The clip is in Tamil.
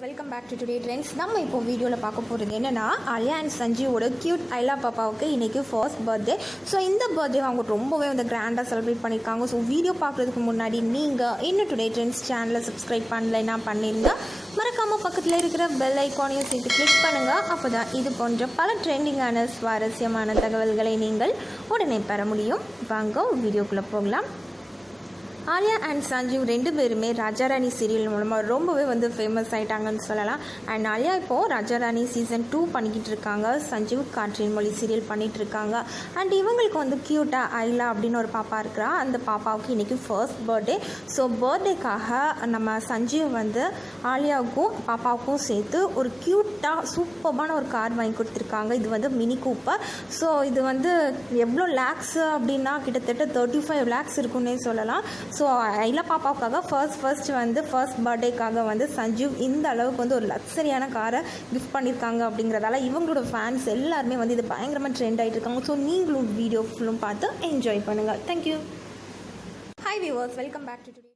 Welcome back to today trends. நம்ம இப்போ வீடியோவில் பார்க்க போகிறது என்னென்னா, ஆலியா அண்ட் சஞ்சீவோட க்யூட் ஐலா பாப்பாவுக்கு இன்றைக்கி ஃபர்ஸ்ட் பர்த்டே. ஸோ இந்த பர்த்டே அவங்க ரொம்பவே வந்து கிராண்டாக செலிப்ரேட் பண்ணியிருக்காங்க. ஸோ வீடியோ பார்க்குறதுக்கு முன்னாடி நீங்கள் இன்னும் டுடே ட்ரெண்ட்ஸ் சேனலை சப்ஸ்கிரைப் பண்ணலைன்னா பண்ணிடுங்க. மறக்காமல் பக்கத்தில் இருக்கிற பெல் ஐக்கானையும் சேர்த்து கிளிக் பண்ணுங்கள். அப்போ தான் இது போன்ற பல ட்ரெண்டிங்கான சுவாரஸ்யமான தகவல்களை நீங்கள் உடனே பெற முடியும். வாங்க வீடியோக்குள்ளே போகலாம். ஆலியா அண்ட் சஞ்சீவ் ரெண்டு பேருமே ராஜாராணி சீரியல் மூலமாக ரொம்பவே வந்து ஃபேமஸ் ஆகிட்டாங்கன்னு சொல்லலாம். அண்ட் ஆலியா இப்போது ராஜாராணி சீசன் 2 பண்ணிக்கிட்டு இருக்காங்க. சஞ்சீவ் காற்றின் மொழி சீரியல் பண்ணிகிட்ருக்காங்க. அண்ட் இவங்களுக்கு வந்து க்யூட்டாக ஐலா அப்படின்னு ஒரு பாப்பா இருக்கிறா. அந்த பாப்பாவுக்கு இன்றைக்கி ஃபர்ஸ்ட் பர்த்டே. ஸோ பர்த்டேக்காக நம்ம சஞ்சீவ் வந்து ஆலியாவுக்கும் பாப்பாவுக்கும் சேர்த்து ஒரு க்யூட்டாக சூப்பரான ஒரு கார் வாங்கி கொடுத்துருக்காங்க. இது வந்து மினி கூப்பர். ஸோ இது வந்து எவ்வளோ லேக்ஸு அப்படின்னா கிட்டத்தட்ட 35 lakhs இருக்குன்னே சொல்லலாம். ஸோ ஐலா பாப்பாவுக்காக ஃபர்ஸ்ட் பர்த்டேக்காக வந்து சஞ்சீவ் இந்த அளவுக்கு வந்து ஒரு லக்ஸரியான காரை கிஃப்ட் பண்ணியிருக்காங்க. அப்படிங்கிறதால இவங்களோட ஃபேன்ஸ் எல்லாருமே வந்து இது பயங்கரமாக ட்ரெண்ட் ஆகிட்டு இருக்காங்க. ஸோ நீங்களும் வீடியோ ஃபுல்லும் பார்த்து என்ஜாய் பண்ணுங்கள். Thank you. Hi viewers, welcome back to today.